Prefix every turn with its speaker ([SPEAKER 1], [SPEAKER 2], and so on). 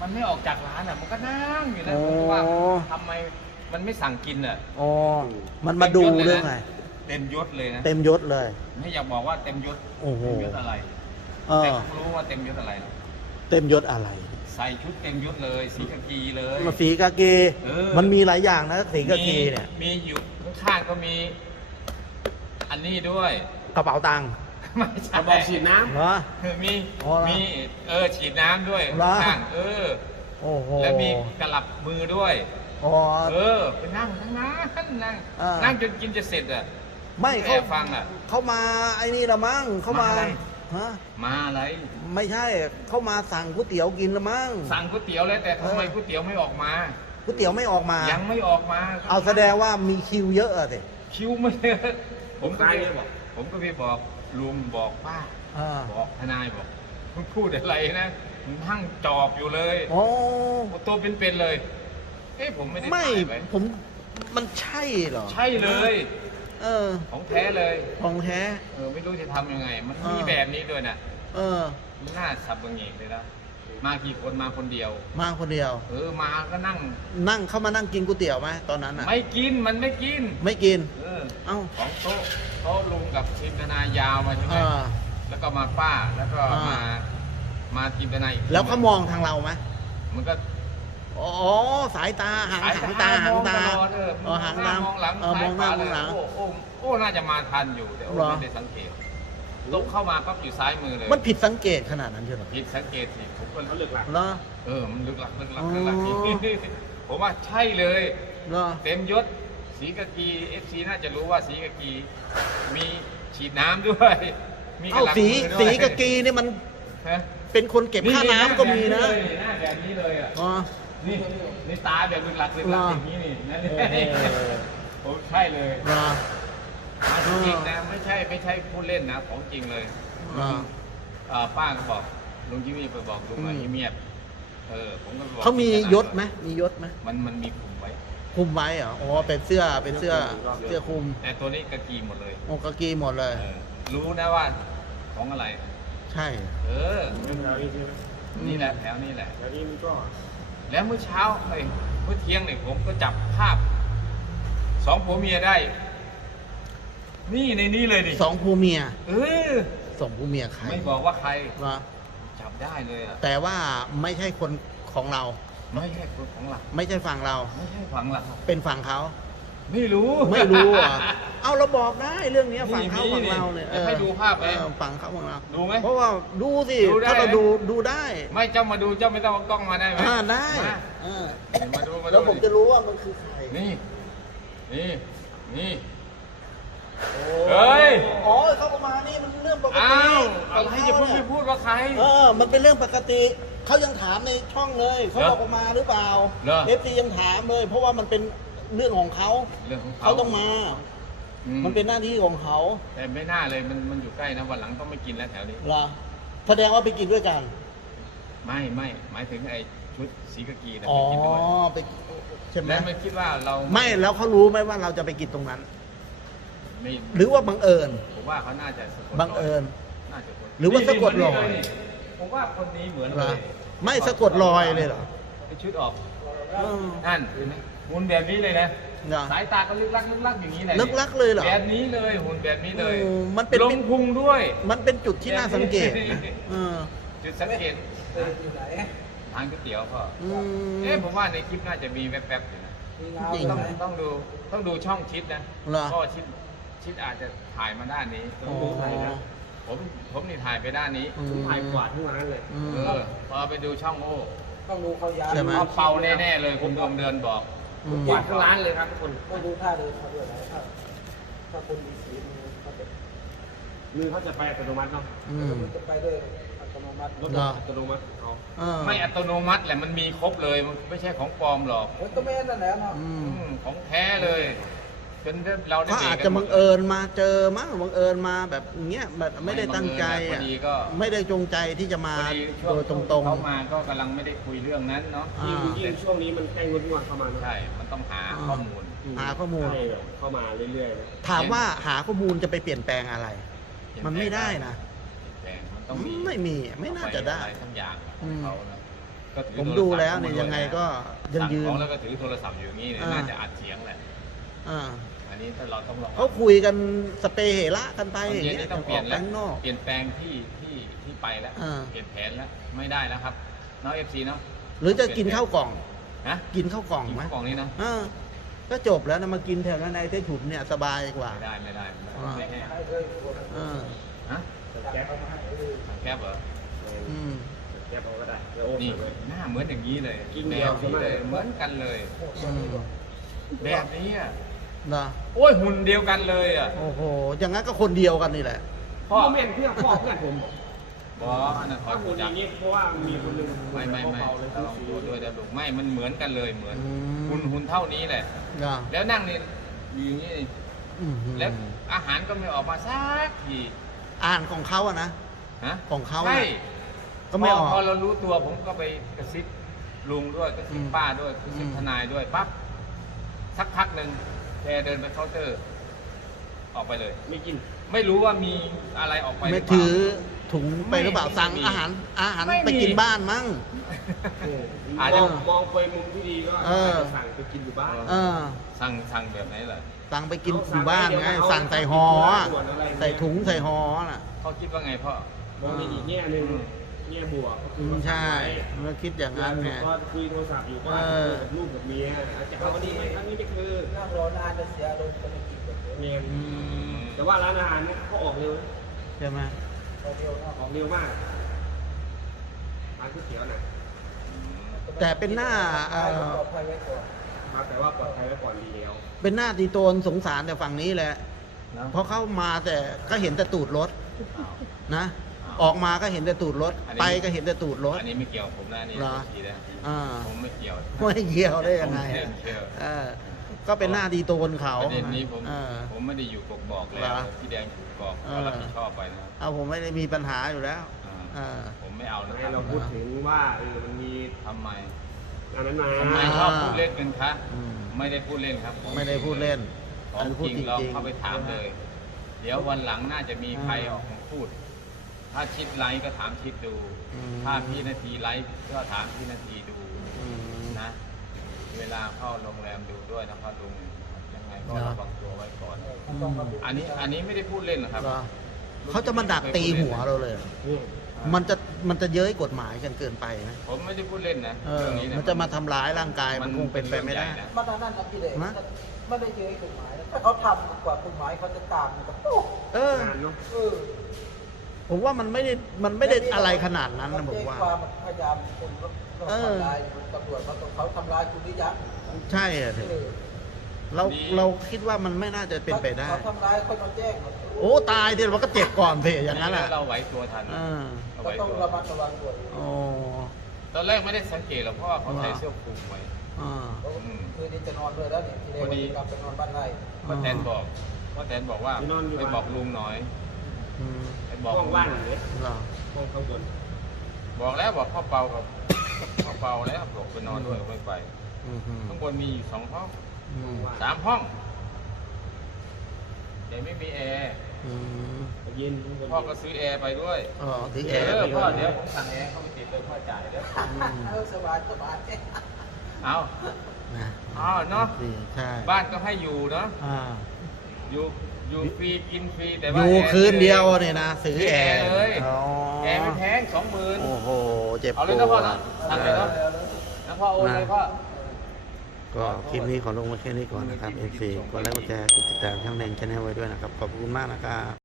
[SPEAKER 1] มันไม่ออกจากร้านอ่ะมันก็นั่งอยู่นะผมก็ว่าทำไมมันไม่สั่งกินอ่ะ
[SPEAKER 2] อ๋อมันมาดูเรื่องไง
[SPEAKER 1] เต็มยศเลยนะ
[SPEAKER 2] เต็มยศเลย
[SPEAKER 1] ไม่อยากบอกว่าเต็มยศ
[SPEAKER 2] โอ้โห
[SPEAKER 1] เต็มยศอะไรแต่ผมรู้ว่าเต็มยศอะไรนะ
[SPEAKER 2] เต็มยศอะไร
[SPEAKER 1] ใส่ชุดเต็มยศเลยสีกากีเลย
[SPEAKER 2] สีกากีมันมีหลายอย่างนะสีกากีเนี่ย
[SPEAKER 1] มีอยู่ข้างๆก็มีอันนี้ด้วย
[SPEAKER 2] กระเป๋าตังค์
[SPEAKER 1] ไม่ใช่
[SPEAKER 3] กระบอกฉีดน้ำ
[SPEAKER 2] เหรอ
[SPEAKER 1] มีฉีดน้ำด้วยข้าง
[SPEAKER 2] โอ้โห
[SPEAKER 1] แล้วมีกระลับมือด้วยไปนั่งนั่งจนกินจะเสร็จอ่ะ
[SPEAKER 2] ไม่เขา
[SPEAKER 1] ฟังอ่ะ
[SPEAKER 2] เขามาไอ้นี่ละมั้งเขามาฮะ
[SPEAKER 1] มาอะไร
[SPEAKER 2] ไม่ใช่เขามาสั่งก๋วยเตี๋ยวกินละมั้ง
[SPEAKER 1] สั่งก๋วยเตี๋ยวแล้วแต่ทำไมก๋วยเตี๋ยวไม่ออกมา
[SPEAKER 2] ก๋วยเตี๋ยวไม่ออกมา
[SPEAKER 1] ยังไม่ออกมา
[SPEAKER 2] เอาแสดงว่ามีคิวเยอะสิ
[SPEAKER 1] คิวไม่เยอะผมก็ไปบอกลุงบอกป้าบอกทนายบอกมึงพูดอะไรนะมึงทั้งจอบอยู่เลย
[SPEAKER 2] โอ้
[SPEAKER 1] ตัวเป็นๆเลยผมไม่ได้
[SPEAKER 2] ผมมันใช่เหรอ
[SPEAKER 1] ใช่เลยของแท้เลย
[SPEAKER 2] ของแท้
[SPEAKER 1] ไม่รู้จะทำยังไงมันมีแบบนี้ด้วยนะมันน่าสับเงียเลยนะมากี่คนมาคนเดียว
[SPEAKER 2] มาคนเดียว
[SPEAKER 1] มาก็
[SPEAKER 2] นั่งเข้ามานั่งกินก๋วยเตี๋ยวไหมตอนนั้นอ่ะ
[SPEAKER 1] ไม่กินมันไม่กิน
[SPEAKER 2] เอ้า
[SPEAKER 1] ของโต๊ะลุงกับทีมทนายยาวมาใช่ไหมแล้วก็มาป้าแล้วก็มาทีมทนาย
[SPEAKER 2] แล้วเขามองทางเราไหม
[SPEAKER 1] มันก็
[SPEAKER 2] อ๋อสายตาหางตาหางตาหางตาม
[SPEAKER 1] องหลัง
[SPEAKER 2] มองหน้ามองหลัง
[SPEAKER 1] โอ้น่าจะมาทันอยู่แต่ไม่ได้สังเกตลงเข้ามาปั๊บอยู่ซ้ายมือเลย
[SPEAKER 2] มันผิดสังเกตขนาดนั้นใช่ไหม
[SPEAKER 1] ผิดสังเกตสิผมก็
[SPEAKER 3] ลึกหลัก
[SPEAKER 1] มันลึกหลักผมว่าใช่เลยเต็มยศสีกากีFCน่าจะรู้ว่าสีกากีมีฉีดน้ำด้วย
[SPEAKER 2] มีกระลังมือด้วยสีกากีนี่มันเป็นคนเก็บค่าน้ำก็มีนะ
[SPEAKER 1] หน้าแบบนี้เลยนี่ตาแบบลึกหลักอย่างนี้นี่นั่นผมใช่เลยจริงนะไม่ใช่พูดเล่นนะของจริงเลยป้าก็บอกลุงจิมมี่ไปบอกลุงว่าเงียบผมก็บอก
[SPEAKER 2] เขามียศไหมมียศไหม
[SPEAKER 1] มันมีคุมไว้
[SPEAKER 2] เหรออ๋อเป็นเสื้อคุม
[SPEAKER 1] แต่ตัวนี้กากีหมดเลย
[SPEAKER 2] โอ้กากีหมดเลย
[SPEAKER 1] รู้นะว่าของอะไร
[SPEAKER 2] ใช่
[SPEAKER 1] นี่แหละแถวนี้แหละ
[SPEAKER 3] แล้วนี่ก็
[SPEAKER 1] แล้วเมื่อเช้าเมื่อเที่ยงเนี่ยผมก็จับภาพ2ผัวเมียได้นี่ในนี้เลยดิ
[SPEAKER 2] 2ผัวเมีย2ผัวเมียใคร
[SPEAKER 1] ไม่บอกว่าใครจับได้เลย
[SPEAKER 2] แต่ว่าไม่ใช่คนของเรา
[SPEAKER 1] ไม่ใช่คนของเรา
[SPEAKER 2] ไม่ใช่ฝั่งเรา
[SPEAKER 1] ไม่ใช่ฝั่งเรา
[SPEAKER 2] เป็นฝั่งเขา
[SPEAKER 1] ไม่รู้
[SPEAKER 2] อ่ะเอาเราบอกได้เรื่องนี้ฝั่งเขาฝั่งเราเนี่ย
[SPEAKER 1] ให้ดูภาพไหม
[SPEAKER 2] ฝั่งเขาฝั่งเรา
[SPEAKER 1] ดูไหม
[SPEAKER 2] เพราะว่าดูสิถ้าเราดูได้
[SPEAKER 1] ไม่เจ้ามาดูเจ้าไม่ต้องเอากล้องมาได้ไหม
[SPEAKER 2] ได้
[SPEAKER 1] มาดู
[SPEAKER 2] แล้วผมจะรู้ว่ามันคือใคร
[SPEAKER 1] นี่เฮ้ย
[SPEAKER 2] เขาออกมานี่มันเรื่องปกติ
[SPEAKER 1] อะไรจะพูดว่าใคร
[SPEAKER 2] มันเป็นเรื่องปกติเขายังถามในช่องเลยเขาบอกออกมาหรือเปล่าFCยังถามเลยเพราะว่ามันเป็นเรื่องของเขาต้องมามันเป็นหน้าที่ของเขา
[SPEAKER 1] แต่ไม่น่าเลยมันอยู่ใกล้นะวันหลังต้องไม่กินแล้วแถวนี้
[SPEAKER 2] เหรอแสดงว่าไปกินด้วยกัน
[SPEAKER 1] ไม่หมายถึงไอ้ชุดสีกากีนะไปกินด้วย
[SPEAKER 2] ไปใช่ไหม
[SPEAKER 1] แล้วมันคิดว่าเรา
[SPEAKER 2] ไม่แล้วเขารู้ไหมว่าเราจะไปกินตรงนั้นหรือว่าบังเอิญ
[SPEAKER 1] ผมว่าเขาน่าจะ
[SPEAKER 2] บังเอิญ
[SPEAKER 1] น่าจะ
[SPEAKER 2] หรือว่าสะกดรอย
[SPEAKER 1] ผมว่าคนนี้เหมือนเลย
[SPEAKER 2] ไม่สะกดรอยเลยเหรอ
[SPEAKER 1] ไอ้ชุดออกนั่นหุ่นแบบนี้เลยนะสายตาก็ลึกลักอย่างนี้เลย
[SPEAKER 2] ลึกลักเลยเหรอ
[SPEAKER 1] แบบนี้เลยหุ่นแบบนี้เลย
[SPEAKER 2] มันเป็น
[SPEAKER 1] ลงพุงด้วย
[SPEAKER 2] มันเป็นจุดที่น่าสังเกต
[SPEAKER 1] จุดสังเกตทานก๋วยเตี๋ยวพ่อผมว่าในคลิปน่าจะมีแวบๆอยู่นะ
[SPEAKER 2] จริง
[SPEAKER 1] ต้องดูช่องชิดนะก็ชิดอาจจะถ่ายมาด้านนี้ผมนี่ถ่ายไปด้านนี้
[SPEAKER 3] ถ่ายกวาดทั้งนั้นเลย
[SPEAKER 1] พอไปดูช่อง
[SPEAKER 3] ต้องดูเขาย้าย
[SPEAKER 1] เขาเป่าแน่ๆเลยคุณดวงเดือนบอก
[SPEAKER 3] กวาดทั้งร้านเลยครับทุกคนต้องดูท่าเดินเขาด้วยนะถ้าคนมีสีมือเขาจะไปอัตโนมัติเนาะมันจะไปด้วยอัตโนมัติรถอัตโนมัติเขา
[SPEAKER 1] ไม่อัตโนมัติแหละมันมีครบเลยมันไม่ใช่ของปลอมหรอก
[SPEAKER 3] ก็ไม่นั่นแหละเนาะ
[SPEAKER 1] ของแท้เลยจนเราได้
[SPEAKER 2] อาจจะบังเอิญมาเจอมั้งบังเอิญมาแบบเงี้ยแบบไม่ได้ตั้งใจไม่ได้จงใจที่จะมาโดยตรงๆ
[SPEAKER 1] เขามาก็กำลังไม่ได้คุยเรื่องนั้นเนาะ
[SPEAKER 3] ยิ่งช่วงนี้มันใกล้งวดเข้ามา
[SPEAKER 1] ใช่มันต้องหาข้อมูล
[SPEAKER 3] เข้ามาเรื่อย
[SPEAKER 2] ๆถามว่าหาข้อมูลจะไปเปลี่ยนแปลงอะไรมันไม่ได้นะ
[SPEAKER 1] มันต้อง
[SPEAKER 2] ไม่น่าจะได้
[SPEAKER 1] ทั้งอย่างเขาก็ถือ
[SPEAKER 2] ผม
[SPEAKER 1] โทรศัพท์
[SPEAKER 2] ดูแล้วเนี่ยยังไงก็ยัง
[SPEAKER 1] สั่ง
[SPEAKER 2] ยื
[SPEAKER 1] ข
[SPEAKER 2] น
[SPEAKER 1] องแล้วก็ถือโทรศัพท์อยู่อย่างนี้เนี่ย
[SPEAKER 2] อ่า
[SPEAKER 1] น่าจะอัดเสียงแหละ
[SPEAKER 2] อ่า
[SPEAKER 1] อันนี้ถ้าเราต้องลอง
[SPEAKER 2] เขาคุยกันสเปรย์เหระกันไป
[SPEAKER 1] ตอน
[SPEAKER 2] อย่าง
[SPEAKER 1] เย็น
[SPEAKER 2] เงี้ย
[SPEAKER 1] นี่ต้องเป
[SPEAKER 2] อ
[SPEAKER 1] ลี่
[SPEAKER 2] อย ก
[SPEAKER 1] น
[SPEAKER 2] ไป
[SPEAKER 1] แล้ว
[SPEAKER 2] ข้างนอก
[SPEAKER 1] เปลี่ยนแปลงที่ไปแล้ว
[SPEAKER 2] อ่า
[SPEAKER 1] เปลี่ยนแผนแล้วไม่ได้แล้วครับน้องFCเนาะ
[SPEAKER 2] หรือจะกินข้าวกล่อง
[SPEAKER 1] นะ
[SPEAKER 2] กินข้าวกล่อง
[SPEAKER 1] กิน
[SPEAKER 2] ไหม
[SPEAKER 1] ข้าวกล่องนี้นะ
[SPEAKER 2] อ่าก็จบแล้วนะมากินแถวนั้นในเต้ถุนเนี่ยสบายกว่า
[SPEAKER 1] ไม่ได้ไม่ได้
[SPEAKER 2] อ่า
[SPEAKER 1] ไม่ให้
[SPEAKER 2] อ่า
[SPEAKER 1] ฮะ
[SPEAKER 3] แก๊ป
[SPEAKER 1] สั่งแก๊บเหรอ
[SPEAKER 2] อืม
[SPEAKER 3] แก๊ปเอาก็ได้แล้วโอ้
[SPEAKER 1] นี่
[SPEAKER 3] เลย
[SPEAKER 1] หน้าเหมือนอย่างนี้เลย
[SPEAKER 3] กิน
[SPEAKER 1] แบ
[SPEAKER 3] เดียว
[SPEAKER 1] บนี้เลยเหมือนกันเลย
[SPEAKER 2] อืม
[SPEAKER 1] แบบนี้อ่ะ
[SPEAKER 2] นะ
[SPEAKER 1] โอ้ยหุ่นเดียวกันเลยอ่ะ
[SPEAKER 2] โอ้โหอย่างนั้นก็คนเดียวกันนี่แหละ
[SPEAKER 3] พ่อแม่เพื่อนพ่อเพื่อนผม
[SPEAKER 1] บออันนั้นขอ
[SPEAKER 3] ถ้าคุณอ
[SPEAKER 1] จับ
[SPEAKER 3] ย่างนี้เพราะว่ามีคนหนึง
[SPEAKER 1] ไม่
[SPEAKER 3] เบาๆเลย
[SPEAKER 1] ลองดูด้วยนะลูกไม่มันเหมือนกันเลยเหมือน
[SPEAKER 2] อืม
[SPEAKER 1] หุ่นเท่านี้แหละ
[SPEAKER 2] นะ
[SPEAKER 1] แล้วนั่งนี่อยู่อย่างนี้
[SPEAKER 2] อืม
[SPEAKER 1] แล้วอาหารก็ไม่ออกมาสักที
[SPEAKER 2] อ่านของเขาอะนะ
[SPEAKER 1] ฮะ
[SPEAKER 2] ของเขา
[SPEAKER 1] ใช่
[SPEAKER 2] ก็ไม่ออก
[SPEAKER 1] พอเรารู้ตัวผมก็ไปกระซิบลุงด้วยกระซิบป้าด้วยกระซิบ
[SPEAKER 2] อืม
[SPEAKER 1] ทนายด้วยปั๊บสักพักหนึ่งแกเดินไปเคาน์เตอร์ ออกไปเลย
[SPEAKER 3] ไม่กิน
[SPEAKER 1] ไม่รู้ว่ามีอะไรออกไปห
[SPEAKER 2] ไม่
[SPEAKER 1] รือเปล่า
[SPEAKER 2] ถือถุงไปหรือเปล่า
[SPEAKER 1] ไม่
[SPEAKER 2] สั่ง
[SPEAKER 1] มี
[SPEAKER 2] อาหาร
[SPEAKER 1] ไม่มี
[SPEAKER 2] ไปกินบ้านมั้ง
[SPEAKER 1] อาจจะ
[SPEAKER 3] มองไปมุมที่ดีก็
[SPEAKER 2] เออ
[SPEAKER 3] สั่งไปกินอยู่บ้าน
[SPEAKER 2] เออ
[SPEAKER 1] สั่งแบบไหนล่ะ
[SPEAKER 2] สั่งไปกินอยู่บ้านไงสั่งใส่หออะใส่ถุงใส่หอน่ะ
[SPEAKER 1] เขาคิดว่าไงพ่อ
[SPEAKER 3] มองในอีกแง่หนึ่งแง่บวกก็คือว่า
[SPEAKER 2] ใช่
[SPEAKER 3] สั่งไว้
[SPEAKER 2] เราคิดอย่างนั้นไง
[SPEAKER 3] ก็คุยโทรศัพท์อยู่ก็
[SPEAKER 2] เออ
[SPEAKER 3] กับลูกกับเมียอาจจะเอาวันนี้ไหมครั้งนี้ไม่คือ
[SPEAKER 4] นั่งรอนานจะเสียอารมณ์จะไม่กินแบบนี้
[SPEAKER 3] เมีย
[SPEAKER 2] อืม
[SPEAKER 3] แต่ว่าร้านอาหารเนี่ยเขาออกเร็วนะ
[SPEAKER 2] ใช่ไหม
[SPEAKER 4] พอเดียวเนาะ
[SPEAKER 3] ออกเร็วมากร้านก๋วยเตี๋ยวน่ะ
[SPEAKER 2] แต่เป็นหน้า
[SPEAKER 4] ปลอดภัยไว้ก่อน
[SPEAKER 3] มาแต่ว่าปลอดภัยไว้ก่อนดีแล้ว
[SPEAKER 2] เป็นหน้าตีโตนสงสารแต่ฝั่งนี้แหละ
[SPEAKER 1] นะ
[SPEAKER 2] เพราะเข้ามาแต่ก็เห็นแต่ตูดรถนะ ออกมาก็เห็นแต่ตูดรถ ไปก็เห็นแต่ตูดรถ
[SPEAKER 1] อันนี้ไม่เกี่ยวกับผมนะอันนี่
[SPEAKER 2] เหรอ
[SPEAKER 1] ทีนะ
[SPEAKER 2] อ่า
[SPEAKER 1] ผมไม่เกี่ยว
[SPEAKER 2] ไม่เกี่ยวได้ยังไง
[SPEAKER 1] ผม
[SPEAKER 2] อะ
[SPEAKER 1] ไม่เกี่ยว
[SPEAKER 2] เออก็เป็นหน้าตีโตนเขา
[SPEAKER 1] ประเด็นนี้ผม
[SPEAKER 2] เออ
[SPEAKER 1] ผมไม่ได้อยู่กบอกแล้
[SPEAKER 2] เหร
[SPEAKER 1] ว
[SPEAKER 2] อ
[SPEAKER 1] พี่แดงอยู่กบอก
[SPEAKER 2] เอ
[SPEAKER 1] ก็
[SPEAKER 2] อ
[SPEAKER 1] รับผิดชอบไปนะ
[SPEAKER 2] เอาผมไม่ได้มีปัญหาอยู่แล้ว เออ
[SPEAKER 1] ผมไม่เอานะค
[SPEAKER 3] ให้
[SPEAKER 1] รับ
[SPEAKER 3] เราพูดถึงว่ามันมี
[SPEAKER 1] ทำไม
[SPEAKER 3] อันนั้นมา
[SPEAKER 1] ทำไมชอบพูดเล่นกันคะ
[SPEAKER 2] อืม
[SPEAKER 1] ไม่ได้พูดเล่นครับ
[SPEAKER 2] ไม่ได้พูดเล่น
[SPEAKER 1] ของ
[SPEAKER 2] พูด
[SPEAKER 1] จริงเรา
[SPEAKER 2] จริงๆ
[SPEAKER 1] เข้าไปถามเลย เดี๋ยววันหลังน่าจะมีใครออกมาพูด ถ้าชิดไลฟ์ก็ถามชิดดู
[SPEAKER 2] อืม
[SPEAKER 1] ถ้าพี่นาทีไลฟ์ก็ถามพี่นาทีดู
[SPEAKER 2] อืม
[SPEAKER 1] นะ เวลาเข้าโรงแรมดูด้วยนะครับลุงยังไงก็
[SPEAKER 2] เนอะ
[SPEAKER 1] ระวังตัวไว้ก่อน
[SPEAKER 4] ต้องมาดู
[SPEAKER 1] อันนี้ไม่ได้พูดเล่นนะครับ
[SPEAKER 2] เหรอเขาจะมาดักตีหัวเราเลย มันจะเย้ยกฎหมายกันเกินไปนะ
[SPEAKER 1] ผมไม่ได้พูดเล่นนะ
[SPEAKER 2] เออ
[SPEAKER 1] เรื่องนี้นะ
[SPEAKER 2] มันจะมาทำร้ายร่างกายมันคงเป็นไปไม่ได้
[SPEAKER 1] เรื่องใหญ่นะ
[SPEAKER 4] มันนั่นนะพี่เด็ก
[SPEAKER 2] ฮะ
[SPEAKER 4] ไม่ได้เจอกฎหมายนะถ้าเขาทำกว่ากฎหมายเขาจะตามมันก็โอ้
[SPEAKER 2] เออ
[SPEAKER 3] งานเนาะ
[SPEAKER 4] เออ
[SPEAKER 2] ผมว่ามันไม่ได้อะไรขนาดนั้นนะผมว่า
[SPEAKER 4] เขแจ้งความพยายามคนก็
[SPEAKER 2] เออ
[SPEAKER 4] ทำลายตำรวจเขาทำลายคุณนิยักษ์
[SPEAKER 2] ใช่อะสิ
[SPEAKER 4] เออ
[SPEAKER 2] เราคิดว่ามันไม่น่าจะเป็นไปได้
[SPEAKER 4] เขาทำร้ายคนมาแจ้ง
[SPEAKER 2] โอ้ตายเดี๋ยวมันก็เจ็บก่อนเพอย่างนั้นแหละ
[SPEAKER 1] เราไหวตัวทัน
[SPEAKER 2] เออ
[SPEAKER 1] เรา
[SPEAKER 4] ก็
[SPEAKER 1] ไหว
[SPEAKER 4] ต้อง
[SPEAKER 1] ตัว
[SPEAKER 4] ระมัดระวังด้วย
[SPEAKER 2] โอ้
[SPEAKER 1] ตอนแรกไม่ได้สังเกตหรอกเพราะว่าเขาใส่เสื้อคลุมไว้
[SPEAKER 2] อ่า
[SPEAKER 4] คืนนี้จะนอนด้วยแล้วเนี่ยทีเดียววันนี้กลับไปนอนบ้านไร่
[SPEAKER 1] พ่อแตนบอกว่าไปบอกลุงหน่อย
[SPEAKER 2] อืม
[SPEAKER 1] ไปบอก
[SPEAKER 3] ห้อง
[SPEAKER 1] ลุง
[SPEAKER 3] ว่าง
[SPEAKER 1] หน่อย
[SPEAKER 3] เลย
[SPEAKER 2] เหรอ
[SPEAKER 3] ห้องข้างบน
[SPEAKER 1] บอกแล้วบอกพ่อเปากับ พ่อเปาแล้วบอกไปนอนด้วยไม่ไป
[SPEAKER 2] อืม
[SPEAKER 1] ข้างบนมีอยู่2 ห้อง
[SPEAKER 2] อืม
[SPEAKER 1] 3 ห้องแต่ไม่มีแอร์
[SPEAKER 2] อืม
[SPEAKER 3] เย็นข้างบน
[SPEAKER 1] พ่อก็ซื้อแอร์ไปด้วย
[SPEAKER 2] อ๋อถือแอ
[SPEAKER 1] เอ
[SPEAKER 2] ร์
[SPEAKER 1] อ
[SPEAKER 2] ไป
[SPEAKER 1] พ่อ
[SPEAKER 2] ด้
[SPEAKER 1] เดี๋
[SPEAKER 2] วย
[SPEAKER 1] วย ผมสั่งแอร์เข้าไปติดเลยพ่อจ่ายเด้อ
[SPEAKER 4] เออสบายสบาย
[SPEAKER 1] เอา
[SPEAKER 2] นะ
[SPEAKER 1] อ๋อเนอะ
[SPEAKER 2] นี่ใช่
[SPEAKER 1] บ้านก็ให้อยู่เนาะ
[SPEAKER 2] อ่า
[SPEAKER 1] อยู่ฟรีกินฟรีแต่
[SPEAKER 2] อ
[SPEAKER 1] ว่า
[SPEAKER 2] ยู่
[SPEAKER 1] แร์
[SPEAKER 2] คืนเดียวเนี่ยนะซื้อแอร์
[SPEAKER 1] เลย
[SPEAKER 2] อ๋อ
[SPEAKER 1] แอร์ไม่แพง20,000
[SPEAKER 2] โอ้โหเจ็บ
[SPEAKER 1] เอา
[SPEAKER 2] ป
[SPEAKER 1] เลยนะ
[SPEAKER 2] ว
[SPEAKER 1] พ่อ
[SPEAKER 2] ด
[SPEAKER 1] นะสั่งเลยเนาะแล้วพ่อโอนเลยพ่อ
[SPEAKER 2] ก็คลิปนี้ขอลงมาแค่นี้ก่อนนะครับ FC กดไลค์กดแชร์กดติดตามช่องแดงชาแนลไว้ด้วยนะครับ ขอบคุณมากนะครับ